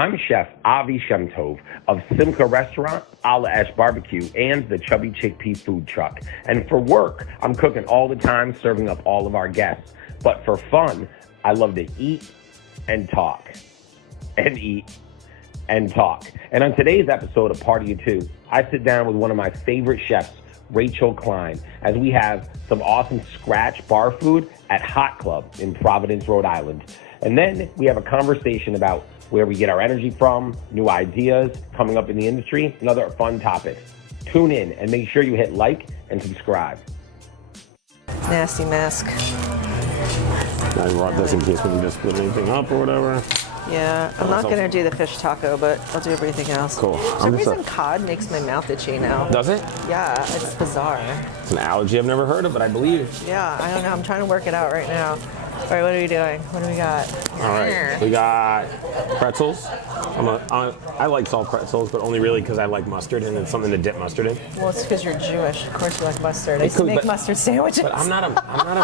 I'm Chef Avi Shemtov of Simca Restaurant, Ala Esh Barbecue, and the Chubby Chickpea Food Truck. And for work, I'm cooking all the time, serving up all of our guests. But for fun, I love to eat and talk. And eat and talk. And on today's episode of PartyOfTwo, I sit down with one of my favorite chefs, Rachel Klein, as we have some awesome scratch bar food at Hotclub in Providence, Rhode Island. And then we have a conversation about where we get our energy from, new ideas coming up in the industry, and other fun topics. Tune in and make sure you hit like and subscribe. Nasty mask. I brought this in case we can just split anything up or whatever. Yeah, I'm not going to do the fish taco, but I'll do everything else. Cool. For some reason, cod makes my mouth itchy now. Does it? Yeah, it's bizarre. It's an allergy I've never heard of, but I believe. Yeah, I don't know. I'm trying to work it out right now. All right, what are we doing? What do we got? All right, we got pretzels. I like salt pretzels, but only really because I like mustard and it's something to dip mustard in. Well, it's because you're Jewish. Of course you like mustard. I used to make mustard sandwiches. But I'm not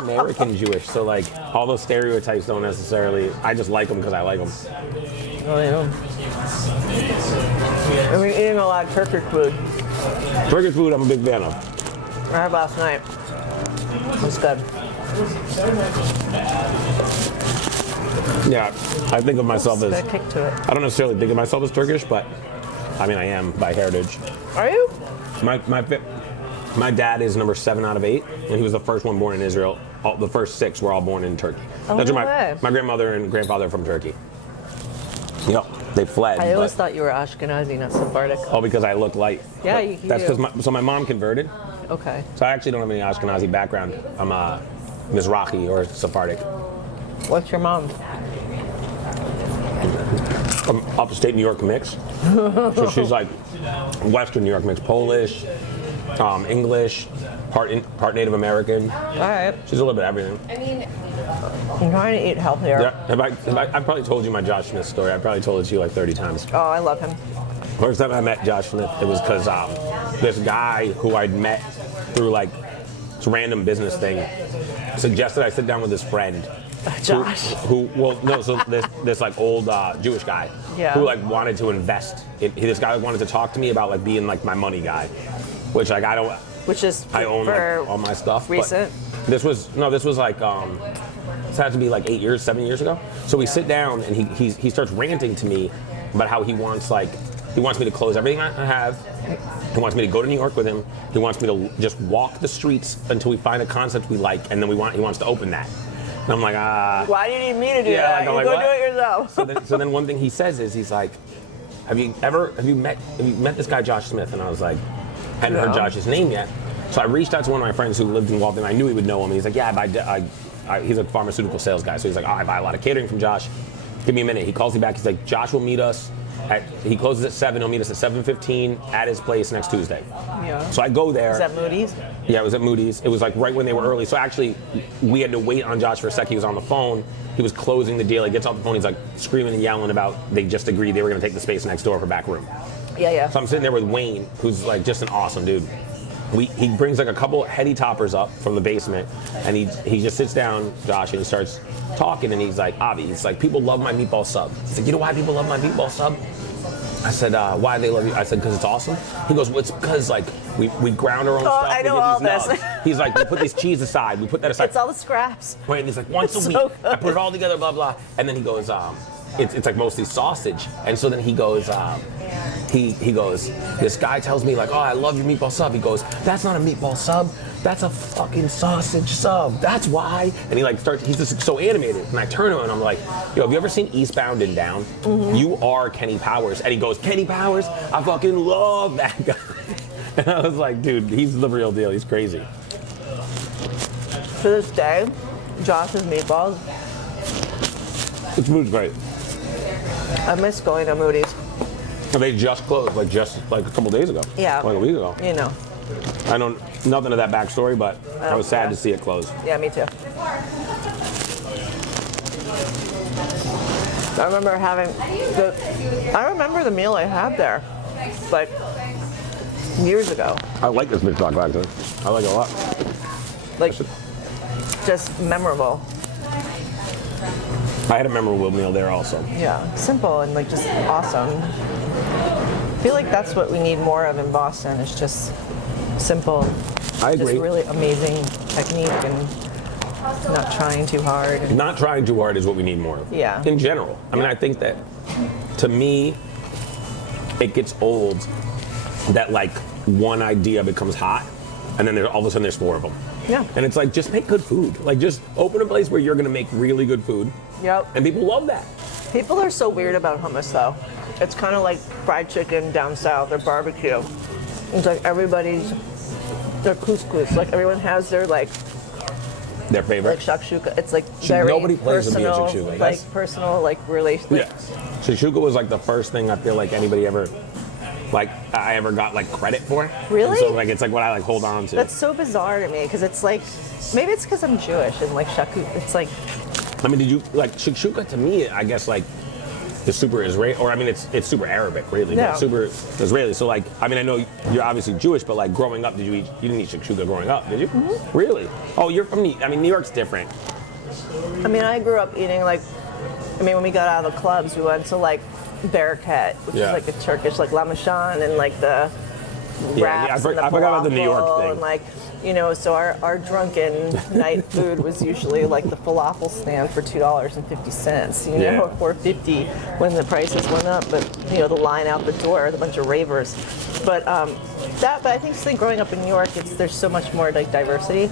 American Jewish, so like all those stereotypes don't necessarily. I just like them because I like them. Oh, yeah. And we're eating a lot of Turkish food. Turkish food, I'm a big fan of. I had last night. It was good. Yeah, I think of myself as. Got a kick to it. I don't necessarily think of myself as Turkish, but I mean I am by heritage. Are you? My dad is number 7 out of 8, and he was the first one born in Israel. The first 6 were all born in Turkey. Oh, That's no where way. my grandmother and grandfather are from Turkey. Yep, they fled. I always thought you were Ashkenazi, not Sephardic. Oh, because I look light. Yeah, but you that's do. because my mom converted, Okay. so I actually don't have any Ashkenazi background. I'm Mizrahi or Sephardic. What's your mom? From upstate New York mix. So she's like Western New York mix, Polish, English, part Native American. All right. She's a little bit of everything. I'm trying to eat healthier. Yeah, I probably told you my Josh Smith story. I probably told it to you like 30 times. Oh, I love him. First time I met Josh Smith, it was because this guy who I'd met through like this random business thing suggested I sit down with his friend. Josh. So this like old Jewish guy who like wanted to invest. This guy wanted to talk to me about like being like my money guy, which like I don't. Which is I own like, all my stuff. Recent. This was like this had to be like 7 years ago. So we sit down and he starts ranting to me about how he wants me to close everything I have. He wants me to go to New York with him. He wants me to just walk the streets until we find a concept we like, and then he wants to open that. And I'm like, why do you need me to do that? You go do it yourself. So then one thing he says is he's like, have you met this guy Josh Smith? And I was like, hadn't heard Josh's name yet. So I reached out to one of my friends who lived in Walton. I knew he would know him. He's like, yeah, he's a pharmaceutical sales guy. So he's like, I buy a lot of catering from Josh. Give me a minute. He calls me back. He's like, Josh will meet us. He closes at 7. He'll meet us at 7:15 at his place next Tuesday. Yeah. So I go there. Is that Moody's? Yeah, it was at Moody's. It was like right when they were early. So actually, we had to wait on Josh for a sec. He was on the phone. He was closing the deal. He gets off the phone. He's like screaming and yelling about they just agreed they were going to take the space next door for back room. Yeah. So I'm sitting there with Wayne, who's like just an awesome dude. He brings like a couple heady toppers up from the basement, and he just sits down, Josh, and he starts talking, and he's like, Avi, he's like, people love my meatball sub. He's like, you know why people love my meatball sub? I said, why do they love you? I said, because it's awesome. He goes, well, it's because like we ground our own stuff. I know all this. He's like, we put this cheese aside. We put that aside. It's all the scraps. Right, and he's like, once a week, I put it all together, blah, blah. And then he goes, it's like mostly sausage. And so then he goes, he goes, this guy tells me like, oh, I love your meatball sub. He goes, that's not a meatball sub. That's a fucking sausage sub. That's why. And he like he's just so animated. And I turn to him and I'm like, yo, have you ever seen Eastbound and Down? Mm-hmm. You are Kenny Powers. And he goes, Kenny Powers? I fucking love that guy. And I was like, dude, he's the real deal. He's crazy. To this day, Josh's meatballs. It's food's great. I miss going to Moody's. And they just closed, like a couple days ago. Yeah. Like a week ago. You know. I know nothing of that backstory, but I was sad to see it close. Yeah, me too. I remember the meal I had there, like years ago. I like this mixed taco actually. I like it a lot. Like, just memorable. I had a memorable meal there also. Yeah, simple and like just awesome. I feel like that's what we need more of in Boston. It's just simple. I agree. Just really amazing technique and not trying too hard. Not trying too hard is what we need more of. Yeah. In general. I mean, I think that, to me, it gets old that like one idea becomes hot and then all of a sudden there's 4 of them. Yeah. And it's like, just make good food. Like, just open a place where you're gonna make really good food. Yep. And people love that. People are so weird about hummus though. It's kind of like fried chicken down south or barbecue. It's like everybody's, their couscous. Like everyone has their like favorite. like shakshuka. It's like very Nobody plays with me at personal, shakshuka, I like guess. personal like relation. Yeah. Shakshuka was like the first thing I feel like anybody ever, like, I ever got like credit for. Really? And so like it's like what I like hold on to. That's so bizarre to me because it's like, maybe it's because I'm Jewish and like shakshuka. It's like, I mean, did you like shakshuka? To me, I guess like is super Israeli, or I mean, it's super Arabic, really. Yeah. But super Israeli. So like, I mean, I know you're obviously Jewish, but like growing up, you didn't eat shakshuka growing up, did you? Mm-hmm. Really? Oh, you're from New York's different. I mean, I grew up eating like, I mean, when we got out of the clubs, we went to like Bereket, which is like a Turkish like lamashon and like the wraps and the I forgot about the New York falafel thing. and like, you know, so our drunken night food was usually like the falafel stand for $2.50, you know, or $4.50 when the prices went up. But you know, the line out the door, the bunch of ravers. But but I think growing up in New York, there's so much more like diversity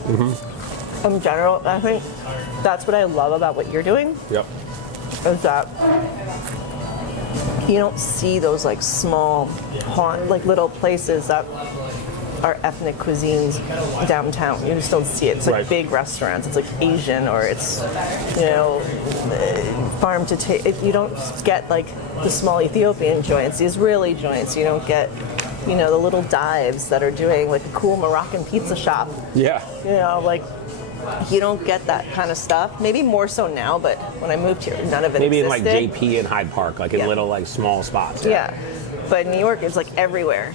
in general. I think that's what I love about what you're doing. Yep. Is that you don't see those like small like little places that are ethnic cuisines downtown. You just don't see it. It's like big restaurants. It's like Asian, or it's, you know, farm to table. You don't get like the small Ethiopian joints, the Israeli joints. You don't get, you know, the little dives that are doing like a cool Moroccan pizza shop. Yeah. You know, like you don't get that kind of stuff. Maybe more so now, but when I moved here, none of it Maybe existed. in like JP and Hyde Park, like in little like small spots. Yeah. But in New York, it was like everywhere.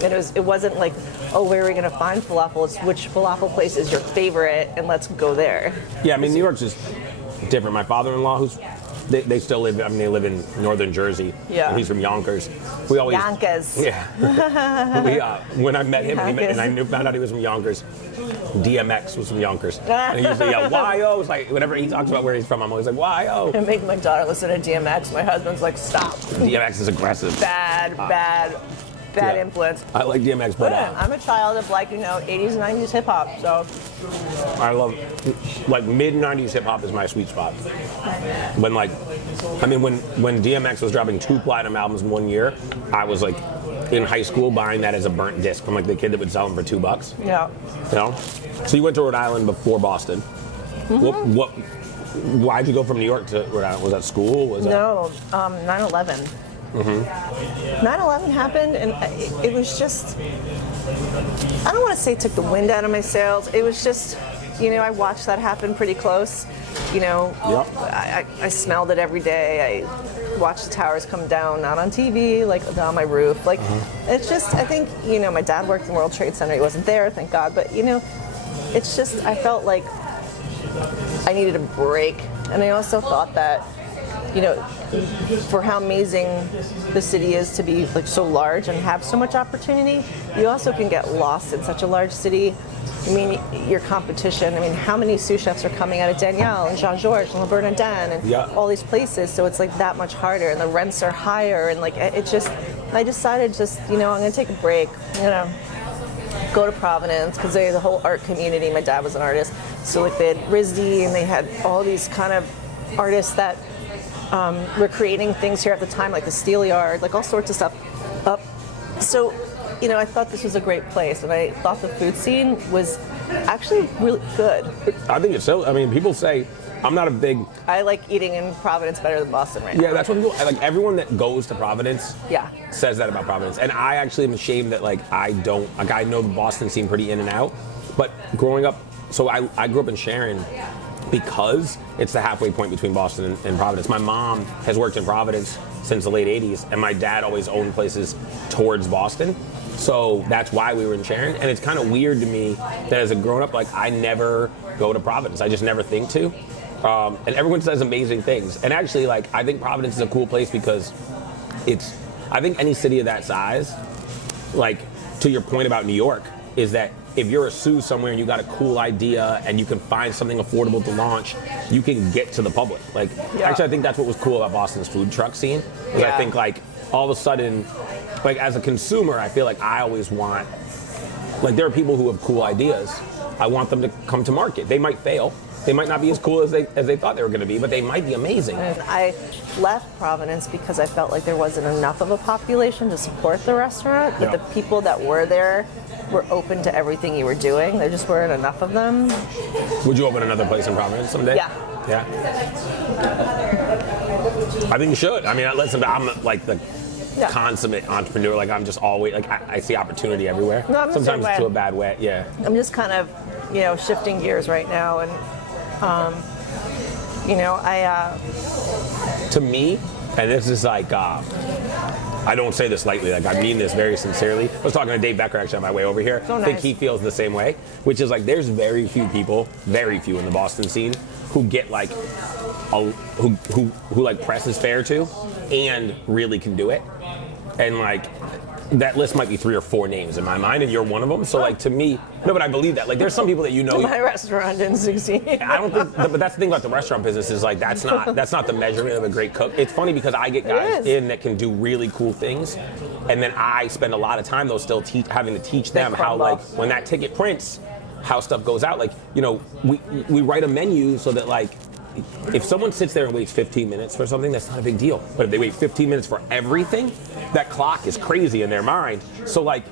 And it wasn't like, oh, where are we gonna find falafel? It's which falafel place is your favorite, and let's go there. Yeah, I mean, New York's just different. My father-in-law, they still live, I mean, they live in northern Jersey. Yeah. And he's from Yonkers. We always. Yonkers. Yeah. When I met him, and I found out he was from Yonkers, DMX was from Yonkers. And he used to yell, "Why-O?" It's like, whenever he talks about where he's from, I'm always like, "Why-O?" I make my daughter listen to DMX. My husband's like, stop. DMX is aggressive. Bad influence. I like DMX, but I'm a child of like, you know, 80s and 90s hip hop, so. I love, like, mid-90s hip-hop is my sweet spot. When, like, I mean, when DMX was dropping 2 platinum albums in 1 year, I was, like, in high school buying that as a burnt disc from, like, the kid that would sell them for $2. Yeah. You know? So you went to Rhode Island before Boston. Mm-hmm. Why'd you go from New York to Rhode Island? Was that school? No, 9/11. 9/11 happened, and it was just, I don't want to say it took the wind out of my sails. It was just, you know, I watched that happen pretty close. You know, I smelled it every day. I watched the towers come down, not on TV, like on my roof. Like, it's just, I think, you know, my dad worked in the World Trade Center. He wasn't there, thank God. But, you know, it's just, I felt like I needed a break. And I also thought that, you know, for how amazing the city is to be like so large and have so much opportunity, you also can get lost in such a large city. I mean, your competition, I mean, how many sous chefs are coming out of Danielle and Jean-Georges and Le Bernardin and all these places, so it's like that much harder, and the rents are higher, and like it just, I decided just, you know, I'm gonna take a break, you know, go to Providence, because they had the whole art community. My dad was an artist, so like they had RISD, and they had all these kind of artists that were creating things here at the time, like the Steel Yard, like all sorts of stuff up. So, you know, I thought this was a great place, and I thought the food scene was actually really good. I think it's so, I mean, people say, I'm not a big... I like eating in Providence better than Boston right now. Yeah, that's what people, like everyone that goes to Providence says that about Providence. And I actually am ashamed that like I don't, like I know the Boston scene pretty in and out, but growing up, so I grew up in Sharon because it's the halfway point between Boston and Providence. My mom has worked in Providence since the late 80s, and my dad always owned places towards Boston. So that's why we were in Sharon. And it's kind of weird to me that as a grown up, like I never go to Providence. I just never think to. And everyone says amazing things. And actually, like, I think Providence is a cool place because I think any city of that size, like, to your point about New York, is that if you're a Sioux somewhere and you got a cool idea and you can find something affordable to launch, you can get to the public. Like, actually, I think that's what was cool about Boston's food truck scene. Is I think, like, all of a sudden, like, as a consumer, I feel like I always want, like, there are people who have cool ideas. I want them to come to market. They might fail. They might not be as cool as they thought they were going to be, but they might be amazing. And I left Providence because I felt like there wasn't enough of a population to support the restaurant, but the people that were there were open to everything you were doing. There just weren't enough of them. Would you open another place in Providence someday? Yeah. Yeah? I think you should. I mean, listen, I'm like the consummate entrepreneur. Like, I'm just always, like, I see opportunity everywhere. No, I'm the sometimes same to way. a bad way. Yeah. I'm just kind of, shifting gears right now. And, To me, and this is like, I don't say this lightly, like, I mean this very sincerely. I was talking to Dave Becker actually on my way over here. So I nice. think he feels the same way, which is like, there's very few people, very few in the Boston scene who get like, who like press is fair to and really can do it. And like, that list might be 3 or 4 names in my mind, and you're one of them. So, like, to me, no, but I believe that. Like, there's some people that my restaurant didn't succeed. I don't think, but that's the thing about the restaurant business is like that's not the measurement of a great cook. It's funny because I get guys in that can do really cool things, and then I spend a lot of time though still having to teach them how, like, when that ticket prints, how stuff goes out. Like, we write a menu so that, like, if someone sits there and waits 15 minutes for something, that's not a big deal. But if they wait 15 minutes for everything, that clock is crazy in their mind. So, like,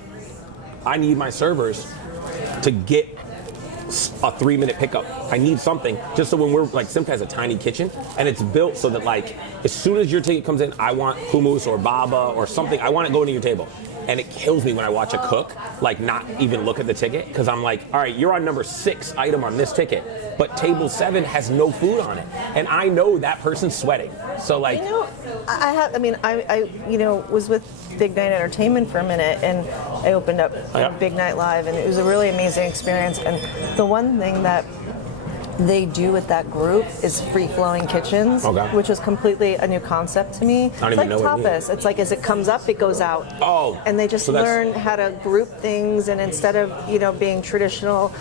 I need my servers to get a 3-minute pickup. I need something just so when we're, like, Simca has a tiny kitchen and it's built so that, like, as soon as your ticket comes in, I want hummus or baba or something. I want it going to your table. And it kills me when I watch a cook, like, not even look at the ticket, because I'm like, all right, you're on number 6 item on this ticket, but table 7 has no food on it. And I know that person's sweating. So, like... I was with Big Night Entertainment for a minute, and I opened up Big Night Live, and it was a really amazing experience. And the one thing that they do with that group is free-flowing kitchens, which is completely a new concept to me. I don't even know what it means. It's like as it comes up, it goes out. Oh. And they just learn how to group things, and instead of, being traditional,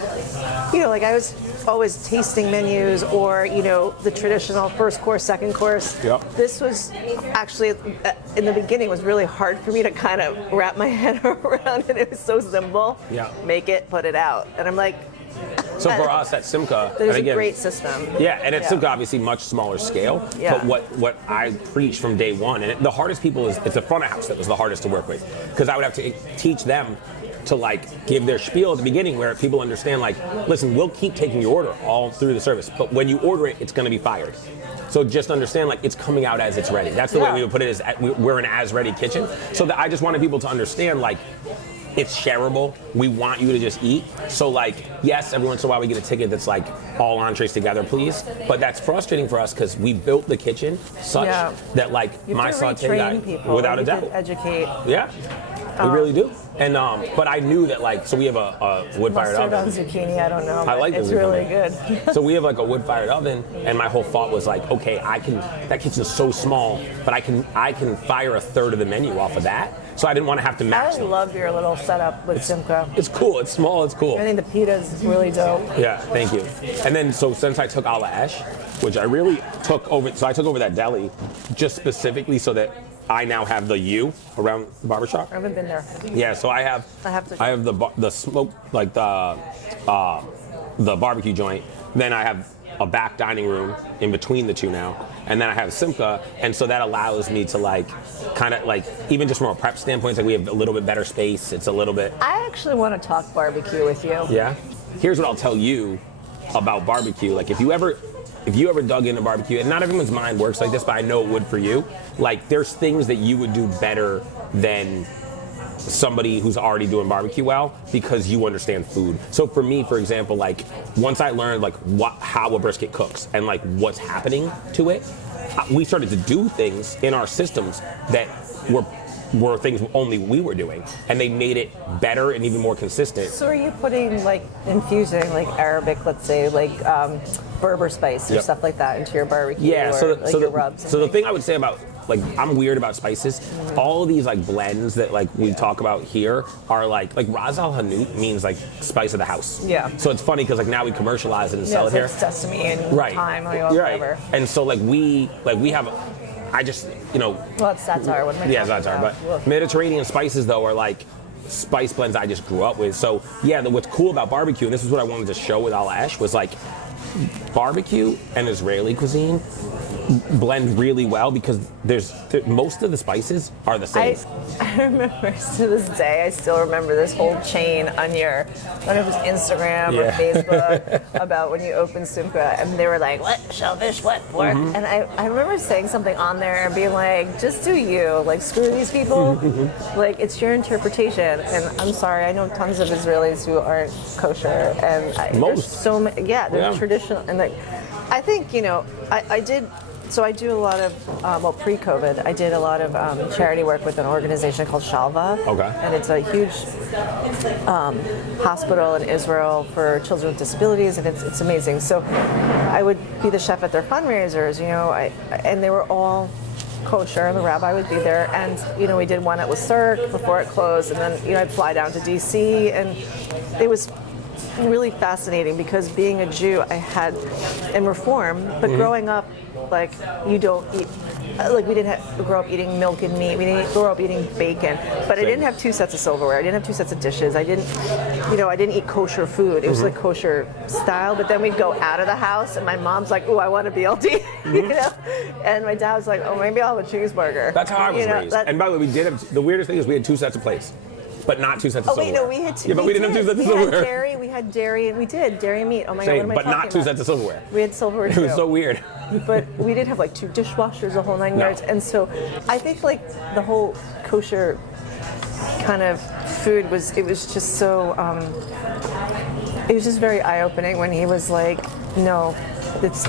like I was always tasting menus or, the traditional first course, second course. Yep. This was actually, in the beginning, was really hard for me to kind of wrap my head around it. It was so simple. Yeah. Make it, put it out. And I'm like, so for us at Simca, there's a great system. Yeah, and at Simca, obviously much smaller scale. Yeah. But what I preach from day one, and the hardest people it's the front of house that was the hardest to work with, because I would have to teach them to, like, give their spiel at the beginning where people understand, like, listen, we'll keep taking your order all through the service, but when you order it, it's going to be fired. So just understand, like, it's coming out as it's ready. That's the way we would put it, is we're an as-ready kitchen. So that I just wanted people to understand, like, it's shareable. We want you to just eat. So, like, yes, every once in a while we get a ticket that's like all entrees together, please. But that's frustrating for us because we built the kitchen such that, like, my saute guy, without a doubt, educate. Yeah, we really do. And but I knew that, like, so we have a wood-fired oven. On zucchini, I don't know. I like it's really good. So we have, like, a wood-fired oven, and my whole thought was, like, okay, that kitchen's so small, but I can fire a third of the menu off of that. So I didn't want to have to match them. I love your little setup with Simca. It's cool. It's small. It's cool. I think the pita is really dope. Yeah, thank you. And then, so since I took Ala Esh, which I really took over, so I took over that deli just specifically so that I now have the U around the barbershop. I haven't been there. Yeah, so I have the smoke, like the barbecue joint. Then I have a back dining room in between the two now, and then I have Simca, and so that allows me to, like, kind of, like, even just from a prep standpoint, like, we have a little bit better space. It's a little bit. I actually want to talk barbecue with you. Yeah. Here's what I'll tell you about barbecue. Like, if you ever dug into barbecue, and not everyone's mind works like this, but I know it would for you. Like, there's things that you would do better than somebody who's already doing barbecue well because you understand food. So for me, for example, like, once I learned, like, how a brisket cooks and, like, what's happening to it, we started to do things in our systems that were things only we were doing, and they made it better and even more consistent. So are you putting, like, infusing, like, Arabic, let's say, like, Berber spice or stuff like that into your barbecue? Yeah, or, your rubs? So the thing I would say about, like, I'm weird about spices. All of these, like, blends that, like, we talk about here are, like Ras Al Hanout means, like, spice of the house. Yeah. So it's funny because, like, now we commercialize it and sell it here. Like sesame and thyme, like, Right. whatever. And so, like, we have, I just, you know. Well, it's Zatar. What am I Yeah, talking Zatar. about? But Mediterranean spices, though, are, like, spice blends I just grew up with. So, yeah, what's cool about barbecue, and this is what I wanted to show with Al Ash, was, like, barbecue and Israeli cuisine blend really well because most of the spices are the same. I remember to this day, I still remember this whole chain on your, I don't know if it was Instagram or Facebook, about when you opened Simcha, and they were like, what, shellfish, what, pork? And I remember saying something on there and being like, just do you, like, screw these people. Like, it's your interpretation. And I'm sorry, I know tons of Israelis who aren't kosher, and there's so many, they're traditional, and like, I think, you know, I did. So I do a lot of, pre-COVID, I did a lot of charity work with an organization called Shalva. Okay. And it's a huge hospital in Israel for children with disabilities, and it's amazing. So I would be the chef at their fundraisers, you know, and they were all kosher, and the rabbi would be there. And, you know, we did one at Cirque before it closed, and then, you know, I'd fly down to DC, and it was really fascinating because being a Jew, I had, and Reform, but growing up, like, you don't eat, like, we didn't grow up eating milk and meat. We didn't grow up eating bacon. But I didn't have two sets of silverware. I didn't have two sets of dishes. I didn't eat kosher food. It was like kosher style. But then we'd go out of the house, and my mom's like, "Oh, I want a BLT," you know. And my dad was like, "Oh, maybe I'll have a cheeseburger." That's how I was raised. And by the way, we did have, the weirdest thing is we had two sets of plates. But not two sets of silverware. Oh wait, no, we had two. Yeah, but we didn't have two sets of silverware. We had dairy, and we did dairy and meat. Oh my God, what am I talking about? But not two sets of silverware. We had silverware too. It was so weird. But we did have like two dishwashers, the whole 9 yards. And so I think like the whole kosher kind of food was just so, it was just very eye-opening when he was like, no, it's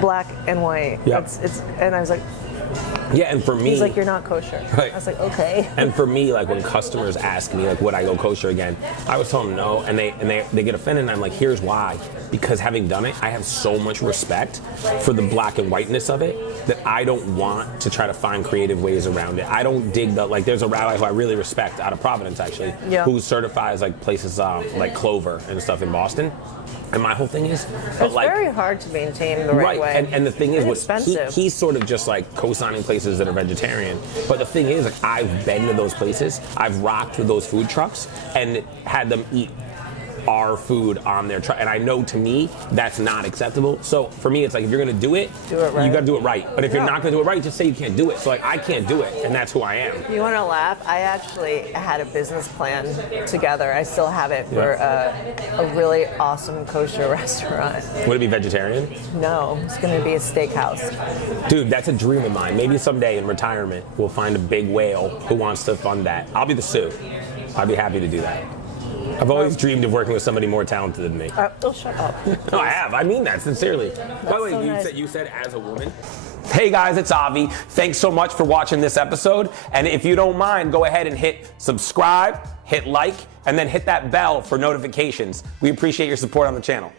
black and white. Yep. And I was like, yeah, and for me, he's like, you're not kosher. Right. I was like, okay. And for me, like when customers ask me, like, would I go kosher again? I would tell them no, and they get offended, and I'm like, here's why. Because having done it, I have so much respect for the black and whiteness of it that I don't want to try to find creative ways around it. I don't dig the, like, there's a rabbi who I really respect out of Providence, actually, who certifies like places like Clover and stuff in Boston. And my whole thing is, it's like, very hard to maintain the right way. And the thing is, expensive. He's sort of just like co-signing places that are vegetarian. But the thing is, like, I've been to those places, I've rocked with those food trucks, and had them eat our food on their truck. And I know, to me, that's not acceptable. So for me, it's like, if you're gonna do it right. You gotta do it right. But if you're not gonna do it right, just say you can't do it. So like, I can't do it, and that's who I am. You wanna laugh? I actually had a business plan together. I still have it for a really awesome kosher restaurant. Would it be vegetarian? No, it's gonna be a steakhouse. Dude, that's a dream of mine. Maybe someday in retirement, we'll find a big whale who wants to fund that. I'll be the Sioux. I'd be happy to do that. I've always dreamed of working with somebody more talented than me. Oh, shut up. No, I have. I mean that sincerely. By the way, so you said as a woman. Hey guys, it's Avi. Thanks so much for watching this episode. And if you don't mind, go ahead and hit subscribe, hit like, and then hit that bell for notifications. We appreciate your support on the channel.